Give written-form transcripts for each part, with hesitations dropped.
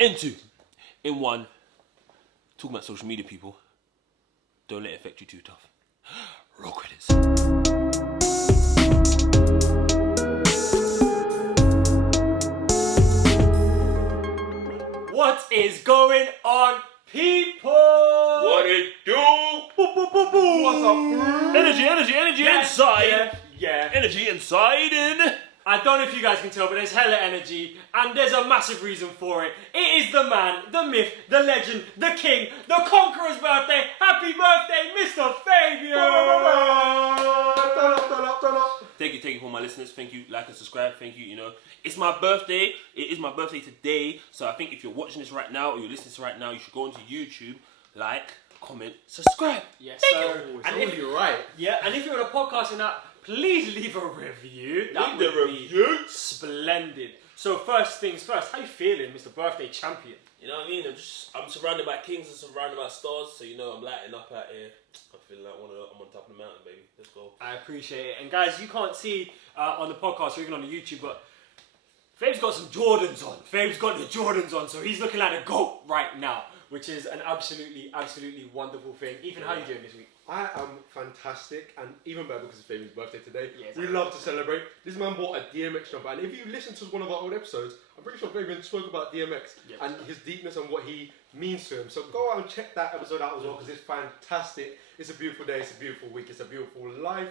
in one, talking about social media, people. Don't let it affect you too tough. Roll credits. What is going on, people? What it do? Boop, boop, boop, boop. What's up, bro? Energy inside. Yeah. Energy inside in. I don't know if you guys can tell, but there's hella energy, and there's a massive reason for it. It is the man, the myth, the legend, the king, the conqueror's birthday. Happy birthday, Mr. Fabian! Turn up. Thank you for my listeners. Thank you, like and subscribe. Thank you. You know, it's my birthday. It is my birthday today. So I think if you're watching this right now or you're listening to this right now, you should go onto YouTube, like, comment, subscribe. Yes, Thank sir. you. And if You're right. and if you're on a podcast and that, please leave a review. That Leave would the be review. splendid. So first things first, how you feeling, Mr. Birthday Champion? You know what I mean? I'm surrounded by kings and surrounded by stars. So you know I'm lighting up out here. I feel like I'm on top of the mountain, baby. Let's go. I appreciate it. And guys, you can't see on the podcast or even on the YouTube, but Fabe's got some Jordans on. Fabe's got the Jordans on, so he's looking like a GOAT right now, which is an absolutely wonderful thing. Ethan, how are you doing this week? I am fantastic, and even better because it's Fabian's birthday today. Yes, we love to celebrate. This man bought a DMX jumper, and if you listen to one of our old episodes, I'm pretty sure Fabian spoke about DMX and his deepness and what he means to him. So go out and check that episode out as well, because it's fantastic. It's a beautiful day, it's a beautiful week, it's a beautiful life.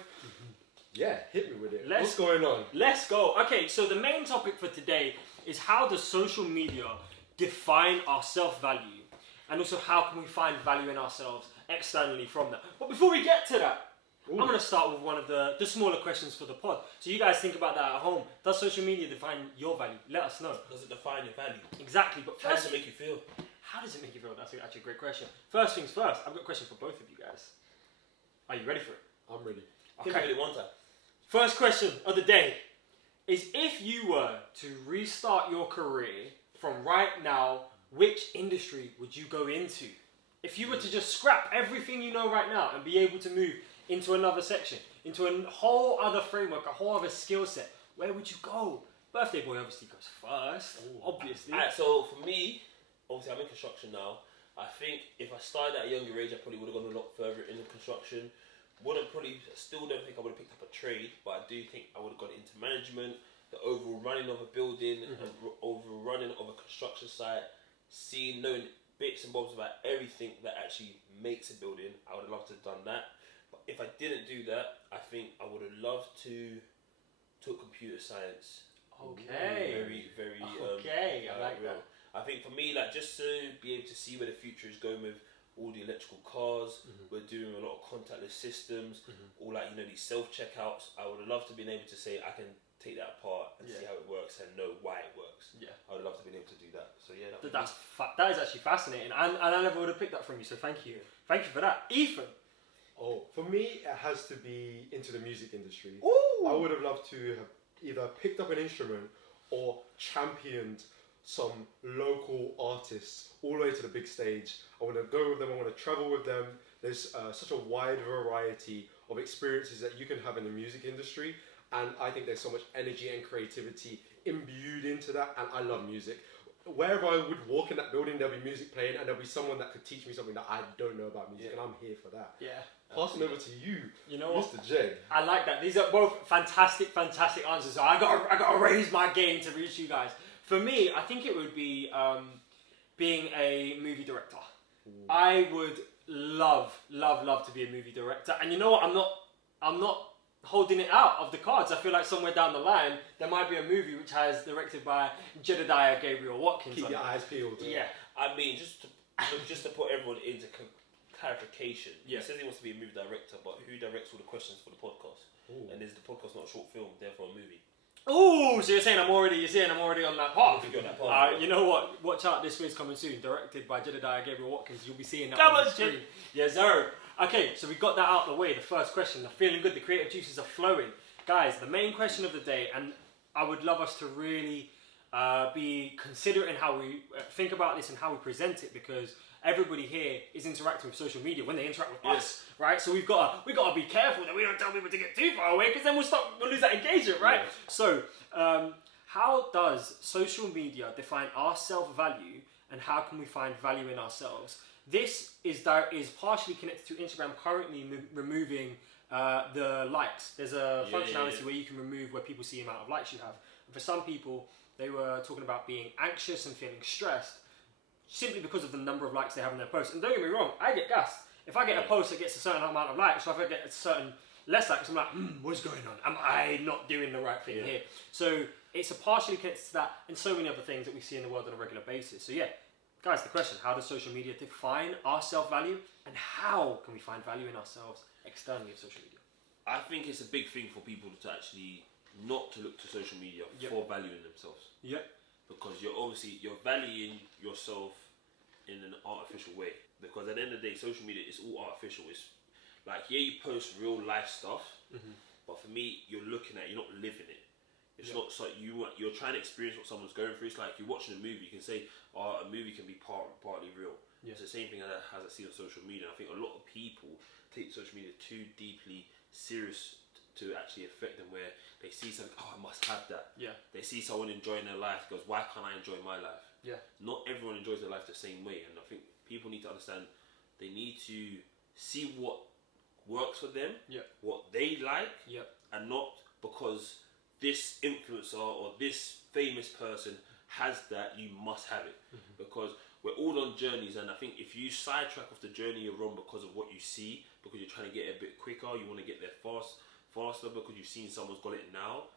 Yeah, hit me with it. What's going on? Let's go. Okay, so the main topic for today is how does social media define our self-value, and also how can we find value in ourselves externally from that. But before we get to that, I'm going to start with one of the smaller questions for the pod. So you guys think about that at home. Does social media define your value? Let us know. Does it define your value? Exactly. But How does first, it make you feel? how does it make you feel? That's actually a great question. First things first, I've got a question for both of you guys. Are you ready for it? I'm ready. Hit me with it one time. First question of the day is, if you were to restart your career from right now, which industry would you go into? If you were to just scrap everything you know right now and be able to move into another section, into a whole other framework, a whole other skill set, where would you go? Birthday boy obviously goes first, obviously. Alright, so for me, obviously I'm in construction now. I think if I started at a younger age, I probably would have gone a lot further into construction. Still don't think I would have picked up a trade, but I do think I would have got into management, the overall running of a building, overall running of a construction site, knowing bits and bobs about everything that actually makes a building. I would have loved to have done that. But if I didn't do that, I think I would have loved to took computer science. Okay. Very Okay, I like that. I think for me, like, just to be able to see where the future is going with all the electrical cars, we're doing a lot of contactless systems, all like, you know, these self-checkouts. I would have loved to be able to say I can take that apart and see how it works and know why it works. Yeah, I would love to be able to do that. So yeah, that is actually fascinating, and I never would have picked that from you. So thank you for that, Ethan. Oh, for me, it has to be into the music industry. Ooh. I would have loved to have either picked up an instrument or championed some local artists all the way to the big stage. I want to go with them, I want to travel with them. There's such a wide variety of experiences that you can have in the music industry, and I think there's so much energy and creativity imbued into that, and I love music. Wherever I would walk in that building, there'll be music playing, and there'll be someone that could teach me something that I don't know about music, and I'm here for that. Yeah. Passing over to you, know what? Mr. Jeg. I like that. These are both fantastic answers. So I got to raise my game to reach you guys. For me, I think it would be being a movie director. I would love to be a movie director. And you know what? I'm not holding it out of the cards. I feel like somewhere down the line there might be a movie which has directed by Jedediah Gabriel Watkins. Keep your eyes peeled. Yeah. I mean, just to put everyone into clarification. He says he wants to be a movie director, but who directs all the questions for the podcast? And is the podcast not a short film, therefore a movie? Oh, so you're saying I'm already on that path. You're on that path. You know what? Watch out, this is coming soon. Directed by Jedediah Gabriel Watkins. You'll be seeing that Come on on, the screen. Yes, sir. Okay, so we got that out of the way. The first question. I'm feeling good. The creative juices are flowing. Guys, the main question of the day, and I would love us to really be considerate in how we think about this and how we present it, because everybody here is interacting with social media when they interact with us, right? So we've got to be careful that we don't tell people to get too far away, because then we'll lose that engagement, right? So how does social media define our self-value, and how can we find value in ourselves? This is partially connected to Instagram currently removing the likes. There's a functionality where you can remove where people see the amount of likes you have. And for some people, they were talking about being anxious and feeling stressed simply because of the number of likes they have on their posts. And don't get me wrong, I get gassed. If I get a post that gets a certain amount of likes, or if I get a certain less likes, I'm like, what's going on? Am I not doing the right thing here? So it's a partially connected to that and so many other things that we see in the world on a regular basis. So yeah, guys, the question, how does social media define our self-value, and how can we find value in ourselves externally of social media? I think it's a big thing for people to actually not to look to social media for valuing themselves. Yep. Because you're valuing yourself in an artificial way. Because at the end of the day, social media is all artificial. It's like, you post real life stuff, but for me, you're looking at it, you're not living it. It's not so you're trying to experience what someone's going through. It's like you're watching a movie. You can say, a movie can be partly real. Yeah. It's the same thing as I see on social media. I think a lot of people take social media too deeply serious to actually affect them, where they see something, I must have that. Yeah. They see someone enjoying their life, goes, why can't I enjoy my life? Yeah. Not everyone enjoys their life the same way, and I think people need to understand they need to see what works for them, what they like, and not because this influencer or this famous person has that, you must have it. Because we're all on journeys, and I think if you sidetrack off the journey you're on because of what you see, because you're trying to get a bit quicker, you want to get there faster because you've seen someone's got it now,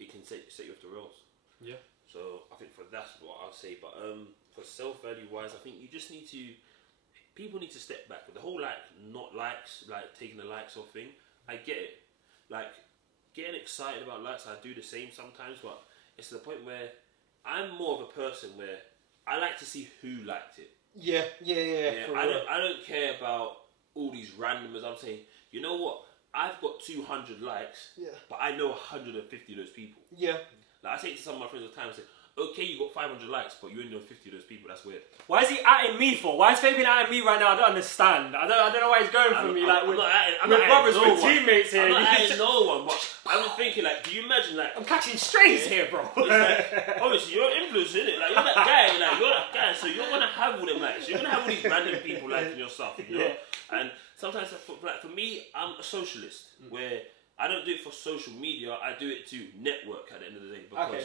it can set you off the rails. Yeah. So I think that's what I'll say. But for self-value wise, I think you just need to, people need to step back with the whole not likes, taking the likes off thing. I get it, getting excited about likes. I do the same sometimes, but it's to the point where I'm more of a person where I like to see who liked it. Yeah. I don't care about all these randomers. I'm saying, you know what? I've got 200 likes, but I know 150 of those people. Yeah. I say to some of my friends all the time, I say, okay, you got 500 likes, but you only know 50 of those people. That's weird. Why is he atting me for? Why is Fabian atting me right now? I don't understand. I don't know why he's going for me. I'm we're brothers, we're teammates here. I'm not atting no one, but I'm just thinking, do you imagine, I'm catching strays here, bro. It's obviously, you're an influencer, innit? You're that guy, so you're going to have all them likes. You're going to have all these random people liking your stuff, you know? And sometimes, for me, I'm a socialist, where I don't do it for social media, I do it to network at the end of the day, because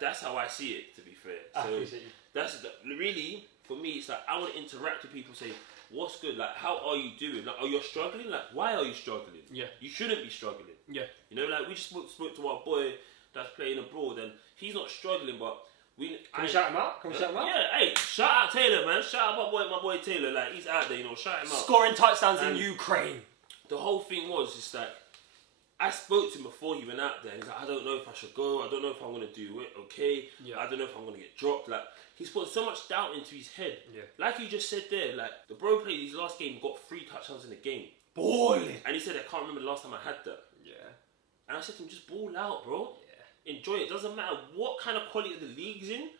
that's how I see it, to be fair. So that's really, for me, it's I want to interact with people, say, what's good, how are you doing? Are you struggling? Why are you struggling? Yeah. You shouldn't be struggling. Yeah. You know, we just spoke to our boy that's playing abroad, and he's not struggling, but Can we shout him out? Yeah, hey, shout out Taylor, man. Shout out my boy Taylor. He's out there, shout him out. Scoring touchdowns in Ukraine. The whole thing was just I spoke to him before he went out there, and he's I don't know if I should go. I don't know if I'm going to do it okay. Yeah. I don't know if I'm going to get dropped. He's put so much doubt into his head. Yeah. Like you just said there, the bro played his last game, got 3 touchdowns in the game. Balling. And he said, I can't remember the last time I had that. Yeah. And I said to him, just ball out, bro. Enjoy it. Doesn't matter what kind of quality the league's in.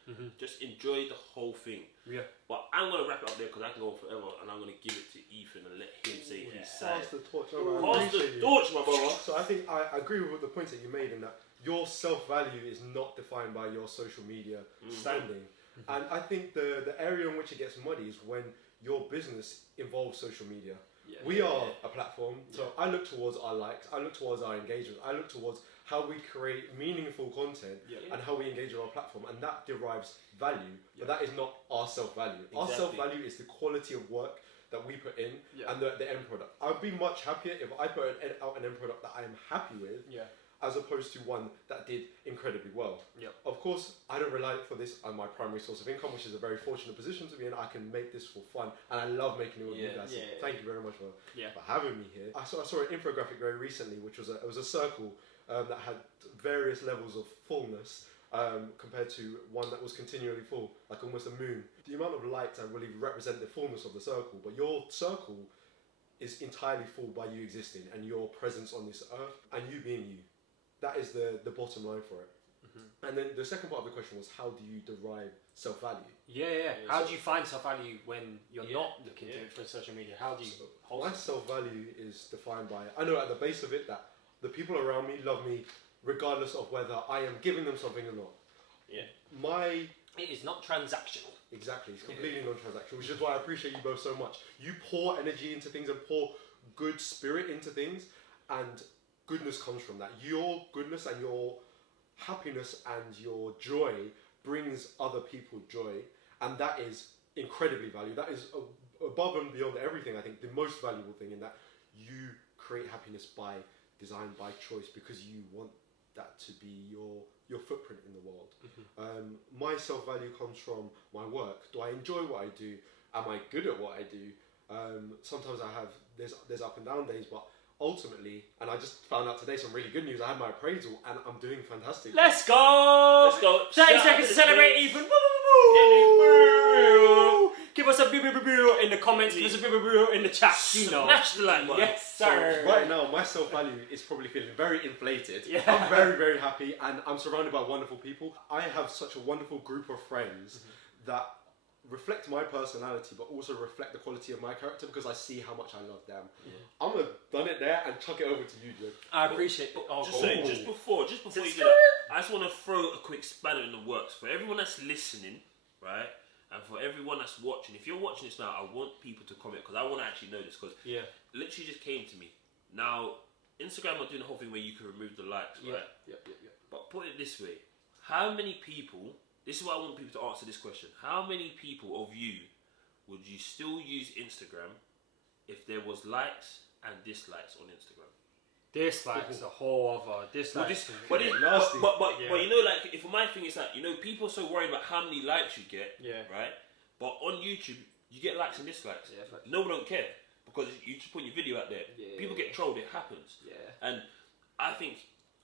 Just enjoy the whole thing. Yeah. But I'm gonna wrap it up there because I can go on forever, and I'm gonna give it to Ethan and let him say his side. Pass the torch. Pass the torch, my brother. So I think I agree with the points that you made in that your self-value is not defined by your social media standing, and I think the area in which it gets muddy is when your business involves social media. We are a platform, so I look towards our likes, I look towards our engagement, I look towards how we create meaningful content and how we engage with our platform, and that derives value, but that is not our self-value. Exactly. Our self-value is the quality of work that we put in and the end product. I'd be much happier if I put out an end product that I am happy with, as opposed to one that did incredibly well. Of course, I don't rely for this on my primary source of income, which is a very fortunate position to be in. I can make this for fun, and I love making it with you guys. So thank you very much for having me here. I saw an infographic very recently, which was it was a circle that had various levels of fullness compared to one that was continually full, like almost a moon. The amount of lights really represent the fullness of the circle, but your circle is entirely full by you existing and your presence on this earth and you being you. That is the bottom line for it. And then the second part of the question was, how do you derive self-value? How do you find self-value when you're not looking to it for social media? How do you my self-value is defined by, I know at the base of it that the people around me love me regardless of whether I am giving them something or not. Yeah. It is not transactional. Exactly, it's completely non-transactional, which is why I appreciate you both so much. You pour energy into things and pour good spirit into things, and goodness comes from that. Your goodness and your happiness and your joy brings other people joy, and that is incredibly valuable. That is above and beyond everything, I think, the most valuable thing, in that you create happiness by design, by choice, because you want that to be your footprint in the world. My self-value comes from my work. Do I enjoy what I do? Am I good at what I do? Sometimes there's up and down days, but ultimately, and I just found out today some really good news. I had my appraisal and I'm doing fantastic. Let's go! Let's go. 30 Shout seconds out to the celebrate, team. Ethan. Woo! Give us a boo in the comments. Give us a boo in the chat. You know. Smash the like button. Yes, sir. Right now, my self-value is probably feeling very inflated. Yeah. I'm very, very happy, and I'm surrounded by wonderful people. I have such a wonderful group of friends that reflect my personality, but also reflect the quality of my character, because I see how much I love them. I'm gonna done it there and chuck it over to you, Joe. I appreciate it. Oh, Just, cool. saying, just before you do that, I just want to throw a quick spanner in the works for everyone that's listening, right? And for everyone that's watching. If you're watching this now, I want people to comment, because I want to actually know this, because Yeah. literally just came to me. Now, Instagram are doing the whole thing where you can remove the likes, right? Yep. But put it this way, how many people, this is what I want people to answer this question, how many people of you would you still use Instagram if there was likes and dislikes on Instagram? Dislikes a whole other dislikes. But nasty. you know, like, if my thing is that, you know, people are so worried about how many likes you get, Yeah. right? But on YouTube, you get likes and dislikes. Yeah, facts. No one don't care, because you just put your video out there. Yeah. People get trolled, it happens. Yeah. And I think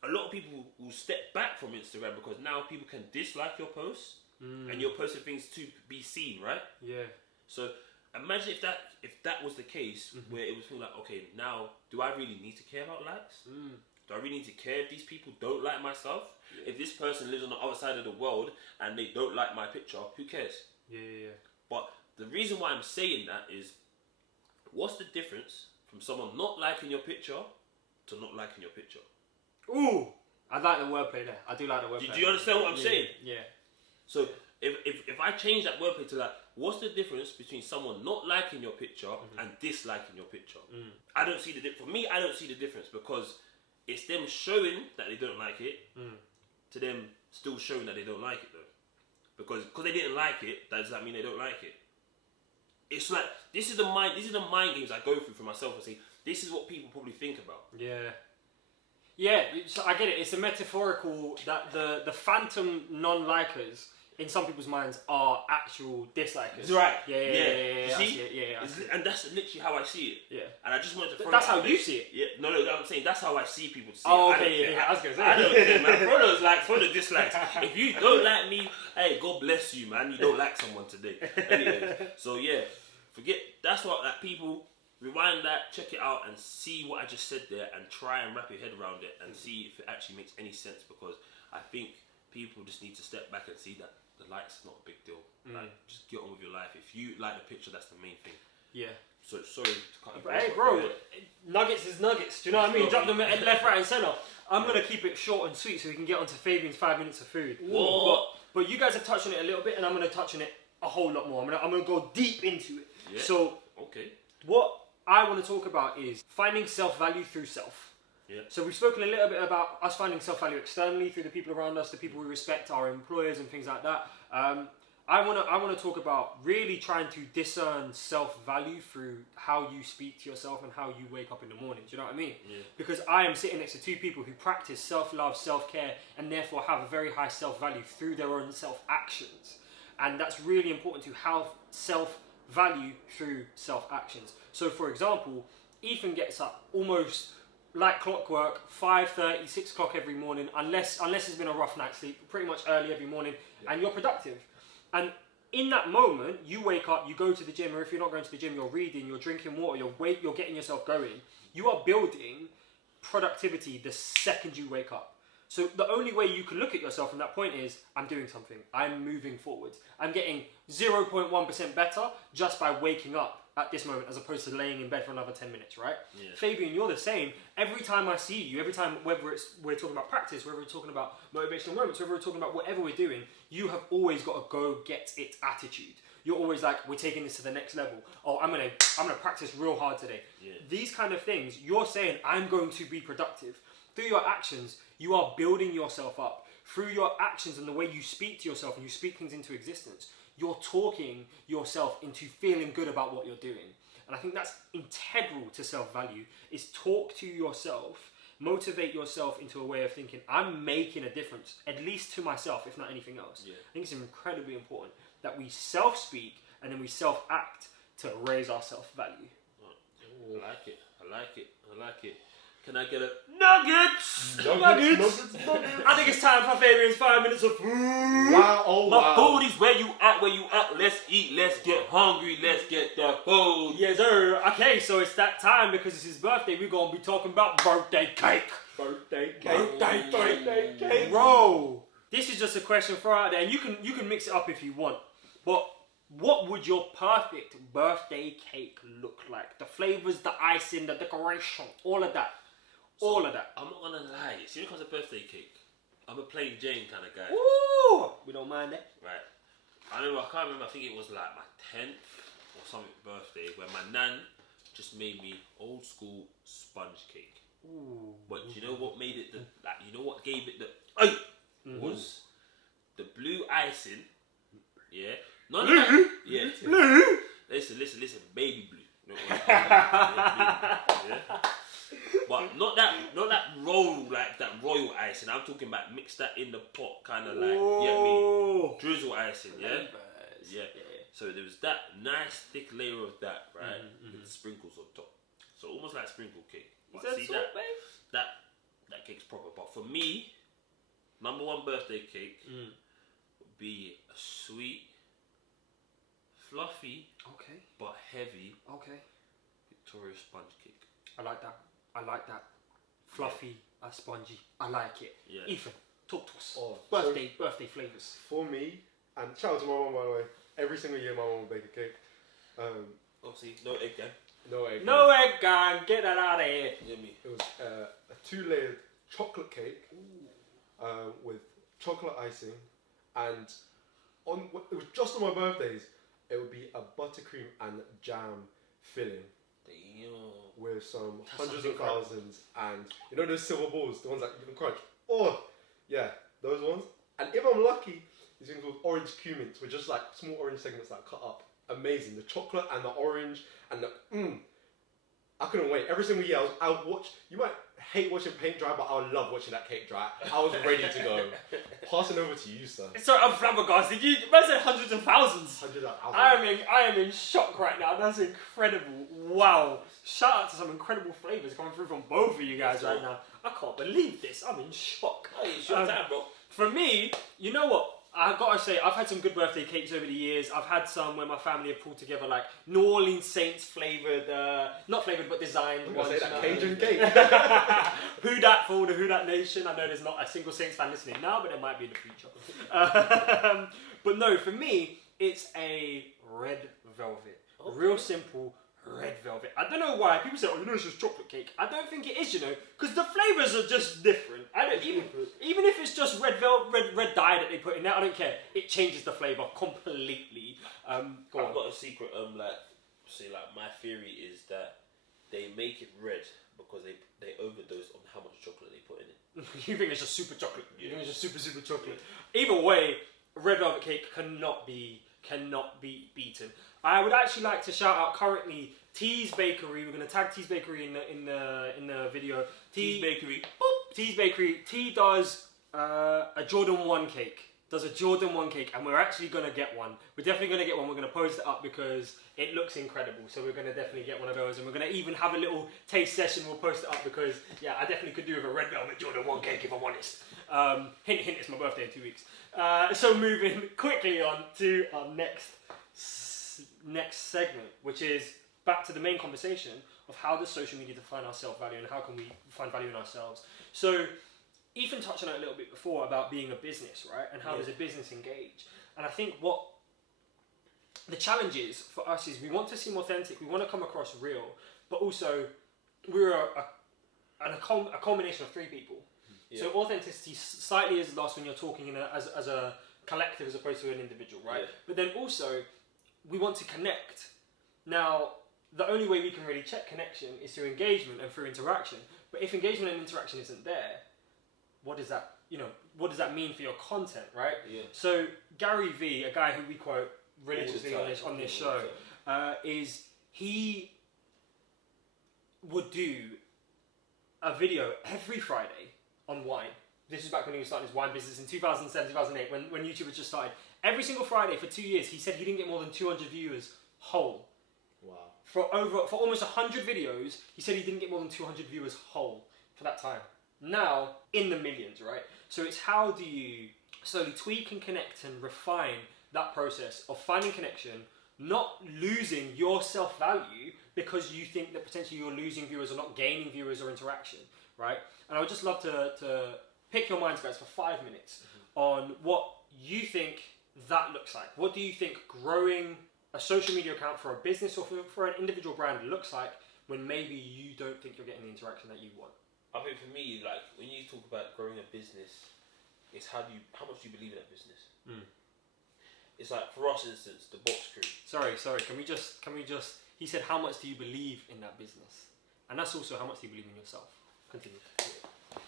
a lot of people will step back from Instagram, because now people can dislike your posts, and you're posting things to be seen, right? Yeah. So imagine if that was the case, where it was feeling like, okay, now do I really need to care about likes? Do I really need to care if these people don't like my stuff? Yeah. If this person lives on the other side of the world and they don't like my picture, who cares? Yeah. But the reason why I'm saying that is, what's the difference from someone not liking your picture to not liking your picture? Ooh, I like the wordplay there. I do like the wordplay. Do you understand what I'm saying? Yeah. So if I change that wordplay to like, what's the difference between someone not liking your picture and disliking your picture? I don't see the difference. For me, I don't see the difference, because it's them showing that they don't like it to them still showing that they don't like it, though. Because they didn't like it, does that mean they don't like it? It's like, this is the mind games I go through for myself, and say, this is what people probably think about. Yeah. Yeah, so I get it. It's a metaphorical that the phantom non-likers in some people's minds are actual dislikers. Right. Yeah. You see? Yeah. And that's literally how I see it. Yeah. And I just wanted to throw That's that out how there. you see it. Yeah. No, I'm saying that's how I see people see Oh, it. okay. Yeah. I was gonna say. I don't care, man. Throw those likes, throw the dislikes. If you don't like me, hey, God bless you, man. You don't like someone today. Anyways, so yeah, forget. That's what, like, people rewind that, check it out, and see what I just said there, and try and wrap your head around it, and see if it actually makes any sense. Because I think people just need to step back and see that the likes is not a big deal. Like, just get on with your life. If you like the picture, that's the main thing. Yeah. So sorry to cut you But off, hey, but bro, yeah. nuggets is nuggets. Do you know what I mean? Drop them at left, right, and centre. I'm gonna keep it short and sweet so we can get onto Fabian's 5 minutes of food. But you guys have touched on it a little bit, and I'm gonna touch on it a whole lot more. I'm gonna go deep into it. Yeah. So Okay. what I want to talk about is finding self-value through self. Yeah. So we've spoken a little bit about us finding self-value externally through the people around us, the people we respect, our employers and things like that. I want to talk about really trying to discern self-value through how you speak to yourself and how you wake up in the morning. Do you know what I mean? Yeah. Because I am sitting next to two people who practice self-love, self-care, and therefore have a very high self-value through their own self-actions. And that's really important to have self-value through self-actions. So for example, Ethan gets up almost like clockwork, 5:30, 6 o'clock every morning, unless it's been a rough night's sleep, pretty much early every morning, and you're productive. And in that moment, you wake up, you go to the gym, or if you're not going to the gym, you're reading, you're drinking water, you're getting yourself going. You are building productivity the second you wake up. So the only way you can look at yourself from that point is, I'm doing something, I'm moving forward. I'm getting 0.1% better just by waking up at this moment as opposed to laying in bed for another 10 minutes, right? Yeah. Fabian, you're the same. Every time I see you, every time, whether we're talking about practice, whether we're talking about motivational moments, whether we're talking about whatever we're doing, you have always got a go get it attitude. You're always like, we're taking this to the next level. Oh, I'm gonna practice real hard today. Yeah. These kind of things, you're saying, I'm going to be productive. Through your actions, you are building yourself up. Through your actions and the way you speak to yourself and you speak things into existence, you're talking yourself into feeling good about what you're doing. And I think that's integral to self-value, is talk to yourself, motivate yourself into a way of thinking, I'm making a difference, at least to myself, if not anything else. Yeah. I think it's incredibly important that we self-speak and then we self-act to raise our self-value. I like it. I like it. I like it. Can I get a nuggets? Nuggets. I think it's time for Fabian's 5 minutes of food. Wow, oh My wow. food is where you at, where you at. Let's eat, let's get hungry, let's get the food. Yes, sir. Okay, so it's that time because it's his birthday. We're going to be talking about birthday cake. Birthday cake. Birthday cake. Bro, this is just a question for out there, and you can mix it up if you want. But what would your perfect birthday cake look like? The flavors, the icing, the decoration, all of that. All of that. I'm not gonna lie, see, when it comes to birthday cake, I'm a plain Jane kind of guy. Woo! We don't mind that. Right. I can't remember, I think it was like my 10th or something birthday where my nan just made me old school sponge cake. Ooh. But you know what made it what gave it the was the blue icing. Yeah. None of that. Yeah. Blue? Listen, baby blue. Yeah. But not that like that royal icing. I'm talking about mix that in the pot, kind of like, you get me? Drizzle icing, yeah? Yeah. So there was that nice thick layer of that, right? With sprinkles on top. So almost like sprinkle cake. But see that cake's proper. But for me, number one birthday cake would be a sweet, fluffy, but heavy, Victoria sponge cake. I like that. Fluffy, spongy. I like it. Yeah. Ethan, talk to us. Oh, birthday flavours. For me, and shout out to my mum, by the way. Every single year, my mum will bake a cake. See, no egg then. No egg. No egg, gang. Get that out of here. You get me? It was a 2-layered chocolate cake with chocolate icing, and it was just on my birthdays. It would be a buttercream and jam filling with some hundreds of thousands, and you know those silver balls, the ones that you can crunch. Oh, yeah, those ones. And if I'm lucky, these things called orange cumins, which are just like small orange segments that cut up. Amazing, the chocolate and the orange and the I couldn't wait. Every single year, I would watch. You might hate watching paint dry, but I would love watching that cake dry. I was ready to go. Passing over to you, sir. Sorry, I'm flabbergasted. You said hundreds of thousands. Hundreds of thousands. I am in shock right now. That's incredible. Wow. Shout out to some incredible flavours coming through from both of you guys right now. I can't believe this. I'm in shock. Hey, it's your time, bro. For me, you know what? I've got to say, I've had some good birthday cakes over the years. I've had some where my family have pulled together like New Orleans Saints flavoured, not flavoured but designed ones. Say that Cajun cake. Who dat for the Who Dat Nation? I know there's not a single Saints fan listening now, but there might be in the future. But no, for me, it's a red velvet. Real simple red velvet. I don't know why people say, oh, you know, it's just chocolate cake. I don't think it is, you know, because the flavours are just different. I don't even if it's just red dye that they put in there, I don't care. It changes the flavour completely. I've got a secret. My theory is that they make it red because they overdose on how much chocolate they put in it. You think it's just super chocolate? Yeah. You think it's just super chocolate? Either way, red velvet cake cannot be beaten. I would actually like to shout out currently Tea's Bakery. We're gonna tag Tea's Bakery in the video. Tea's Bakery. Boop, Tea's Bakery. T does a Jordan 1 cake. Does a Jordan 1 cake, and we're actually gonna get one. We're definitely gonna get one. We're gonna post it up because it looks incredible. So we're gonna definitely get one of those, and we're gonna even have a little taste session. We'll post it up because I definitely could do with a red velvet Jordan 1 cake if I'm honest. Hint, hint. It's my birthday in 2 weeks. So moving quickly on to our next segment, which is back to the main conversation of how does social media define our self-value and how can we find value in ourselves. So Ethan touched on it a little bit before about being a business, right? And how does a business engage? And I think what the challenge is for us is we want to seem authentic, we want to come across real, but also we're a culmination of 3 people. Yeah. So authenticity slightly is lost when you're talking as a collective as opposed to an individual, right? Yeah. But then also we want to connect. Now, the only way we can really check connection is through engagement and through interaction. But if engagement and interaction isn't there, what does that mean for your content, right? Yeah. So Gary V, a guy who we quote religiously on this show, is he would do a video every Friday on wine. This is back when he was starting his wine business in 2007, 2008, when YouTube had just started. Every single Friday for 2 years, he said he didn't get more than 200 viewers whole. Wow. For almost 100 videos, he said he didn't get more than 200 viewers whole for that time. Now, in the millions, right? So it's how do you slowly tweak and connect and refine that process of finding connection, not losing your self-value because you think that potentially you're losing viewers or not gaining viewers or interaction, right? And I would just love to pick your minds, guys, for 5 minutes on what you think that looks like. What do you think growing a social media account for a business or for an individual brand looks like when maybe you don't think you're getting the interaction that you want? I think for me, like when you talk about growing a business, it's how much do you believe in that business? It's like for us, instance, the box crew. Sorry. Can we just? He said, how much do you believe in that business? And that's also how much do you believe in yourself? Continue.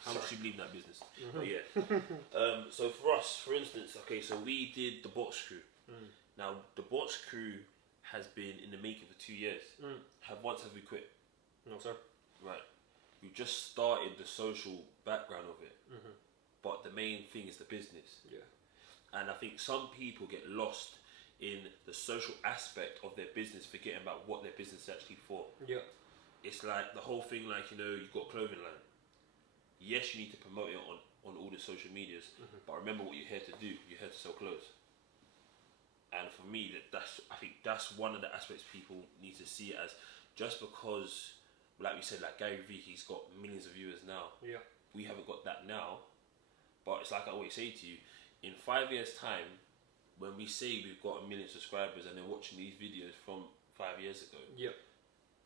How much do you believe in that business? But yeah. So for us, for instance, okay, so we did the box crew. Now the box crew has been in the making for 2 years. Have we quit? No, sir. Right. We've just started the social background of it, but the main thing is the business. Yeah. And I think some people get lost in the social aspect of their business, forgetting about what their business is actually for. Yeah. It's like the whole thing, like, you know, you've got a clothing line. Yes, you need to promote it on all the social medias, but remember what you're here to do. You're here to sell clothes. And for me, I think that's one of the aspects people need to see it as. Just because, like we said, like Gary Vee, he's got millions of viewers now. Yeah. We haven't got that now, but it's like I always say to you, in 5 years' time, when we say we've got 1 million subscribers and they're watching these videos from 5 years ago,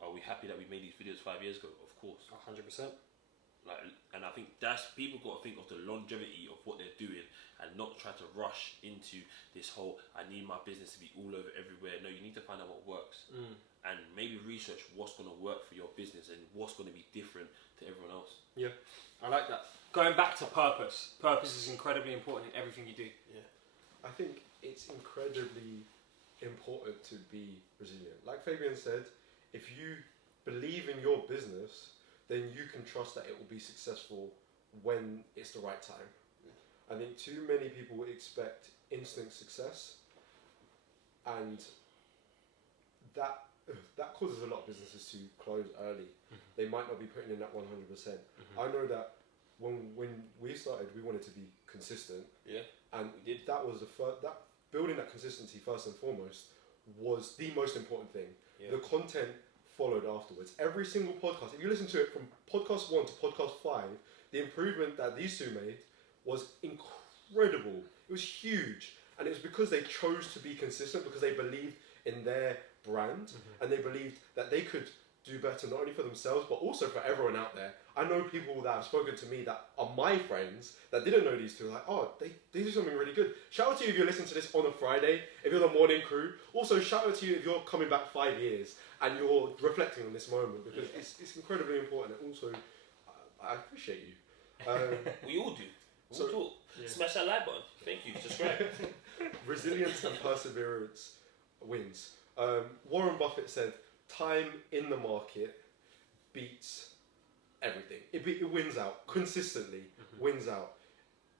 are we happy that we made these videos 5 years ago? Of course. 100%. Like, and I think that's, people got to think of the longevity of what they're doing and not try to rush into this whole, I need my business to be all over everywhere. No, you need to find out what works and maybe research what's going to work for your business and what's going to be different to everyone else. Yeah, I like that. Going back to purpose. Purpose is incredibly important in everything you do. Yeah. I think it's incredibly important to be resilient. Like Fabian said, if you believe in your business, then you can trust that it will be successful when it's the right time. I think too many people expect instant success, and that causes a lot of businesses to close early. They might not be putting in that 100%. I know that when we started, we wanted to be consistent. Yeah. And that was that building that consistency first and foremost was the most important thing. Yeah. The content followed afterwards. Every single podcast, if you listen to it from podcast 1 to podcast 5, the improvement that these two made was incredible. It was huge. And it was because they chose to be consistent, because they believed in their brand and they believed that they could do better not only for themselves but also for everyone out there. I know people that have spoken to me that are my friends that didn't know these two, like, oh, they do something really good. Shout out to you if you're listening to this on a Friday, if you're the morning crew. Also, shout out to you if you're coming back 5 years and you're reflecting on this moment, because it's incredibly important. And also, I appreciate you. We all do. We all talk. Yeah. Smash that like button. Thank you. Subscribe. Resilience and perseverance wins. Warren Buffett said, time in the market beats everything. It wins out consistently. Wins out.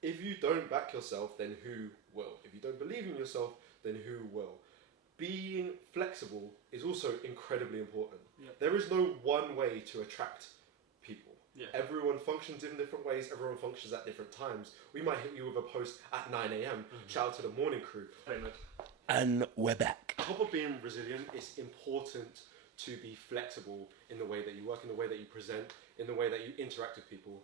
If you don't back yourself, then who will? If you don't believe in yourself, then who will? Being flexible is also incredibly important. Yeah. There is no one way to attract people. Yeah. Everyone functions in different ways. Everyone functions at different times. We might hit you with a post at 9 a.m. Shout out to the morning crew. And we're back. On top of being resilient, it's important to be flexible in the way that you work, in the way that you present, in the way that you interact with people.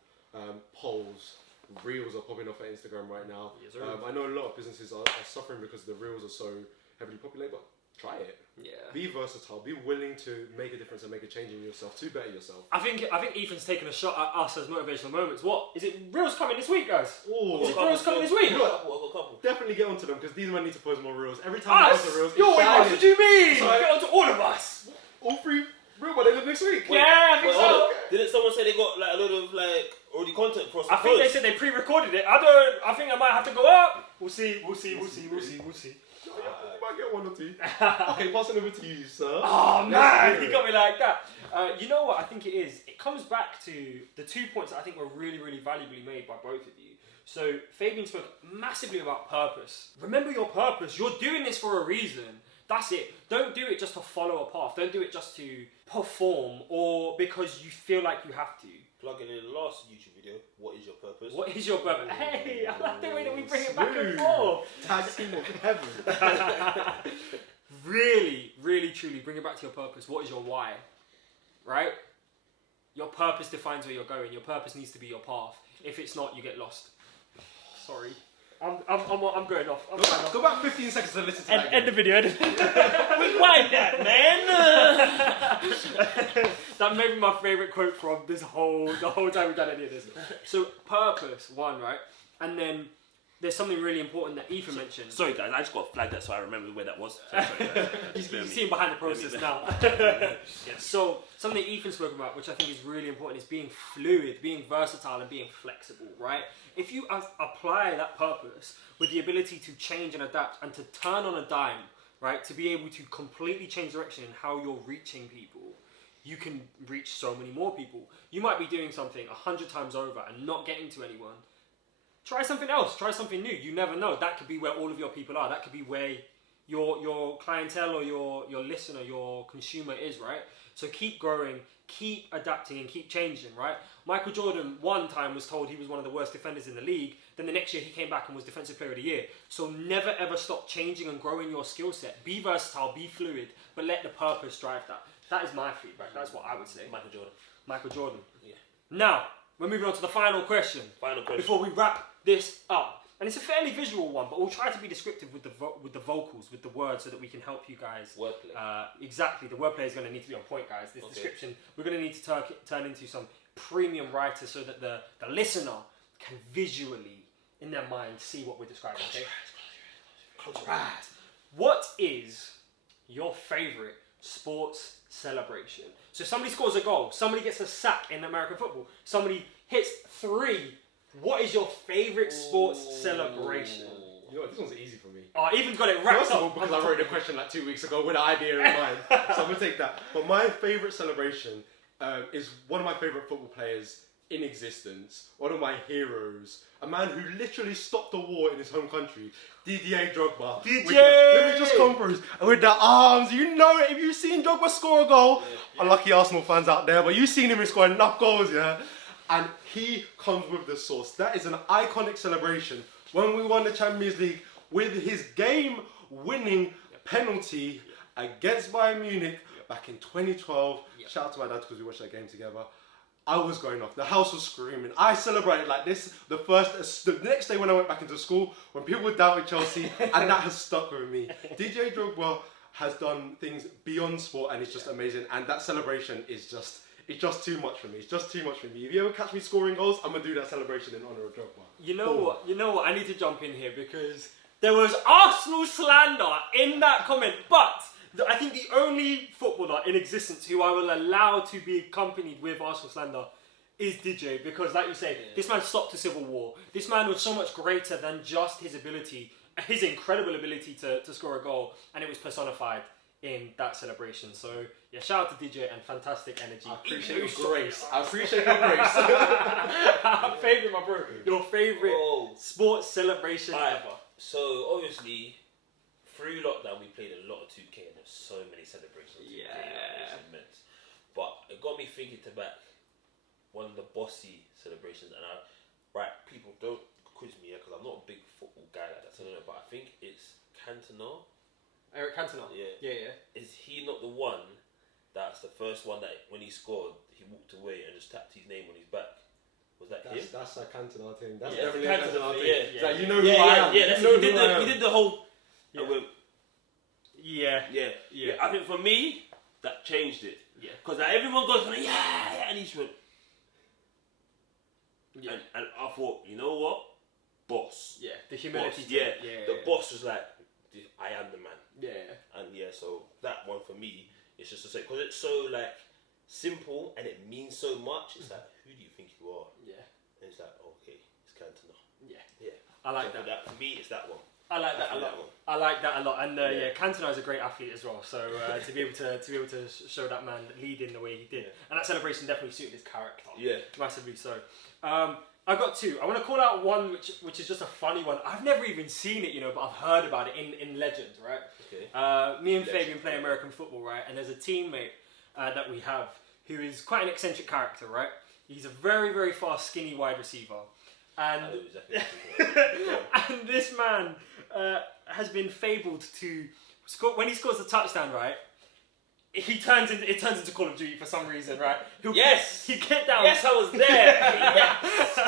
Polls, reels are popping off at Instagram right now. Yes, sir. I know a lot of businesses are suffering because the reels are so heavily populated, but try it. Yeah. Be versatile. Be willing to make a difference and make a change in yourself to better yourself. I think Ethan's taken a shot at us as motivational moments. What is it? Reels coming this week, guys? Oh, Is it Reels coming this week? I've got a couple. definitely get onto them because these men need to post more reels. Every time they Us? post a reels, Yo, it's wait, what shining. do you mean? So- Get on to all of us. All 3 reel by the end of next week. Yeah, I think Wait, hold so. on. Didn't someone say they got like a lot of like already content for us to I think they post? said they pre-recorded it. I think I might have to go up. We'll see. You might get 1 or 2. Okay, passing over to you, sir. Oh Let's man, hear he it. got me like that. You know what I think it is? It comes back to the 2 points that I think were really, really valuably made by both of you. So Fabian spoke massively about purpose. Remember your purpose. You're doing this for a reason. That's it. Don't do it just to follow a path. Don't do it just to perform or because you feel like you have to. Plugging in the last YouTube video, what is your purpose? What is your purpose? Hey, I like the way that we bring it back and Smooth. forth. Tag team of heaven. Really, really, truly bring it back to your purpose. What is your why? Right? Your purpose defines where you're going. Your purpose needs to be your path. If it's not, you get lost. Sorry. I'm going off. I'm going off. Go back 15 seconds to listen to that. End the video. Rewind that, man! That may be my favourite quote from the whole time we've done any of this. So purpose, one, right? And then there's something really important that Ethan mentioned. Sorry guys, I just got to flag that so I remember where that was. Sorry, He's seeing behind the process now. So something Ethan spoke about, which I think is really important, is being fluid, being versatile, and being flexible. Right? If you apply that purpose with the ability to change and adapt and to turn on a dime, right, to be able to completely change direction in how you're reaching people, you can reach so many more people. You might be doing something 100 times over and not getting to anyone. Try something else. Try something new. You never know. That could be where all of your people are. That could be where your clientele or your listener, your consumer is, right? So keep growing, keep adapting, and keep changing, right? Michael Jordan one time was told he was one of the worst defenders in the league. Then the next year he came back and was Defensive Player of the Year. So never ever stop changing and growing your skill set. Be versatile, be fluid, but let the purpose drive that. That is my feedback. That's what I would say. Michael Jordan. Yeah. Now, we're moving on to the final question. Before we wrap this up. And it's a fairly visual one, but we'll try to be descriptive with the vocals, with the words, so that we can help you guys. Wordplay. Exactly. The wordplay is going to need to be on point, guys. This description, we're going to need to turn into some premium writers so that the listener can visually, in their mind, see what we're describing. Okay? Close your eyes. What is your favourite sports celebration? So somebody scores a goal, somebody gets a sack in American football, somebody hits 3. What is your favourite sports celebration? You know what, this one's easy for me. Oh, Ethan's got it wrapped First of all, up. because I wrote the question like 2 weeks ago with an idea in mind. So I'm going to take that. But my favourite celebration is one of my favourite football players in existence. One of my heroes. A man who literally stopped the war in his home country. Didier Drogba. Let me just come through. With the arms, you know it. If you've seen Drogba score a goal, unlucky Arsenal fans out there, but you've seen him score enough goals, yeah? And he comes with the sauce. That is an iconic celebration. When we won the Champions League with his game-winning penalty against Bayern Munich back in 2012. Shout out to my dad because we watched that game together. I was going off. The house was screaming. I celebrated like this the next day when I went back into school, when people doubted Chelsea, and that has stuck with me. DJ Drogba has done things beyond sport, and it's just amazing. And that celebration is just... It's just too much for me. It's just too much for me. If you ever catch me scoring goals, I'm going to do that celebration in honour of Drogba. You know what? I need to jump in here because there was Arsenal slander in that comment. But I think the only footballer in existence who I will allow to be accompanied with Arsenal slander is DJ. Because like you say, this man stopped a civil war. This man was so much greater than just his ability, his incredible ability to score a goal. And it was personified in that celebration. So yeah, shout out to DJ and fantastic energy. I appreciate your grace. I appreciate your grace. Favourite, my bro. Your favourite sports celebration ever. So obviously, through lockdown we played a lot of 2K and there's so many celebrations. Yeah. It's immense. But it got me thinking to back one of the bossy celebrations, and people don't quiz me because I'm not a big football guy like that. So I don't know, but I think it's Cantona. Eric Cantona. Yeah. Is he not the one that's the first one that when he scored, he walked away and just tapped his name on his back? Was that him? That's a Cantona thing. That's definitely a Cantona thing. Yeah. Like, you know who I am. Yeah, he did the whole... Yeah. Yeah. I think for me, that changed it. Yeah. Because like, everyone goes, and he just went. Yeah. And I thought, you know what? Boss. Yeah. The humility. Boss. Yeah. The boss was like, I am the man. Yeah. And so that one for me is just to say, because it's so like simple and it means so much. It's like, who do you think you are? Yeah. And it's like, okay, it's Cantona. Yeah. Yeah. I like so that. For me, it's that one. I like that a lot. I like that a lot, and Cantona is a great athlete as well. So to be able to show that man leading the way he did, and that celebration definitely suited his character. Yeah, massively so. I got two. I want to call out one which is just a funny one. I've never even seen it, but I've heard about it in Legend, right? Okay. Me and Fabian play American football, right? And there's a teammate that we have who is quite an eccentric character, right? He's a very, very fast, skinny wide receiver. And, I know exactly and this man has been fabled to score when he scores the touchdown, right? It turns into Call of Duty for some reason, right? He'll get down. Yes, I was there. Yes.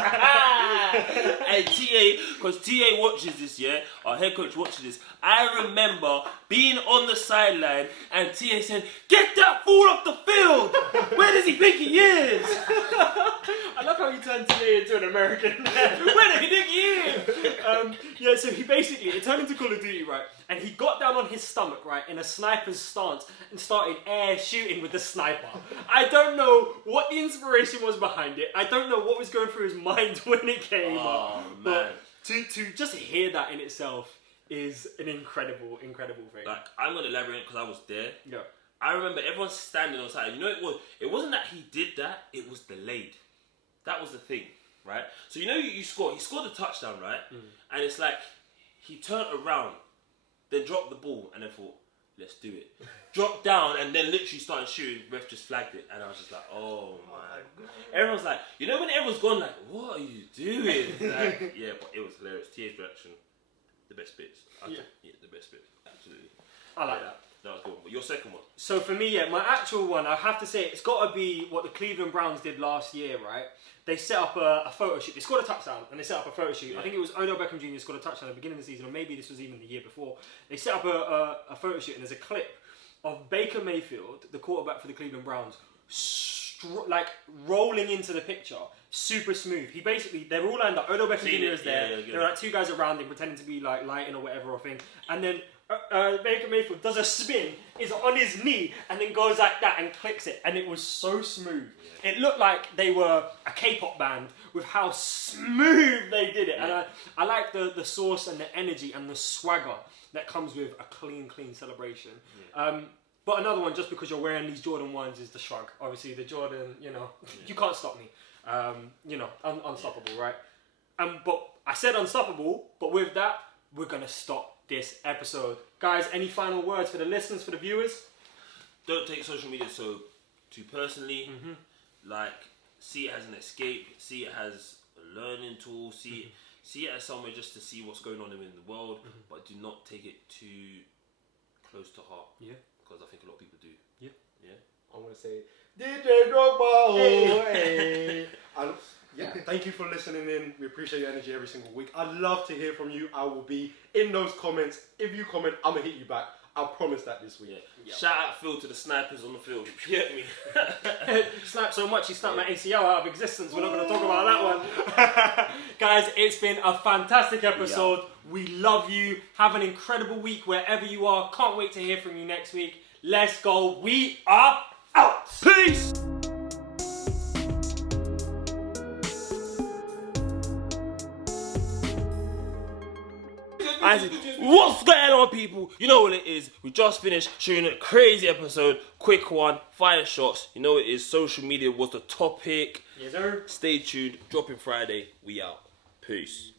And TA, because TA watches this, our head coach watches this. I remember being on the sideline and TA said, "Get that fool off the field! Where does he think he is?" I love how he turned TA into an American. Where does he think he is? So it turned into Call of Duty, right? And he got down on his stomach, right, in a sniper's stance and started air shooting with the sniper. I don't know what the inspiration was behind it. I don't know what was going through his mind when it came up. Man. But to just hear that in itself is an incredible thing. Like, I'm going to elaborate because I was there. Yeah. I remember everyone standing on side. It wasn't that he did that, it was delayed. That was the thing, right? So you scored. He scored the touchdown, right? And it's like he turned around, then dropped the ball, and then thought, let's do it. Dropped down and then literally started shooting. Ref just flagged it, and I was just like, oh my god. Everyone's like, when everyone's gone like, what are you doing? Like, yeah, but it was hilarious. TA's reaction, the best bits. The best bits. Absolutely. I like that. That was good. But your second one. So for me, my actual one, I have to say, it's got to be what the Cleveland Browns did last year, right? They set up a photo shoot. They scored a touchdown and they set up a photo shoot. I think it was Odell Beckham Jr. scored a touchdown at the beginning of the season, or maybe this was even the year before. They set up a photo shoot and there's a clip of Baker Mayfield, the quarterback for the Cleveland Browns, rolling into the picture, super smooth. They're all lined up. Odell Beckham Jr. is there. There were like two guys around him pretending to be like lighting or whatever thing. And then Baker Mayfield does a spin, is on his knee, and then goes like that and clicks it. And it was so smooth. It looked like they were a K-pop band with how smooth they did it. And I like the source and the energy and the swagger that comes with a clean celebration. But another one, just because you're wearing these Jordan 1s, is the shrug. Obviously, the Jordan, you can't stop me. Unstoppable, right? But I said unstoppable, but with that, we're going to stop this episode. Guys, any final words for the listeners, for the viewers? Don't take social media so too personally. See it as an escape, see it as a learning tool, see it as somewhere just to see what's going on in the world, but do not take it too close to heart. Yeah. Because I think a lot of people do. Yeah. Yeah. I want to say, DJ Drogba, hey. And thank you for listening in. We appreciate your energy every single week. I'd love to hear from you. I will be in those comments. If you comment, I'm going to hit you back. I promise that this week. Yeah. Shout out Phil to the snipers on the field. You get me? Sniped so much he snapped my ACL out of existence. We're not going to talk about that one. Guys, it's been a fantastic episode. We love you. Have an incredible week wherever you are. Can't wait to hear from you next week. Let's go. We are out. Peace. What's going on, people? You know what it is. We just finished shooting a crazy episode. Quick one, fire shots. You know what it is. Social media was the topic. Yes, sir. Stay tuned. Dropping Friday. We out. Peace.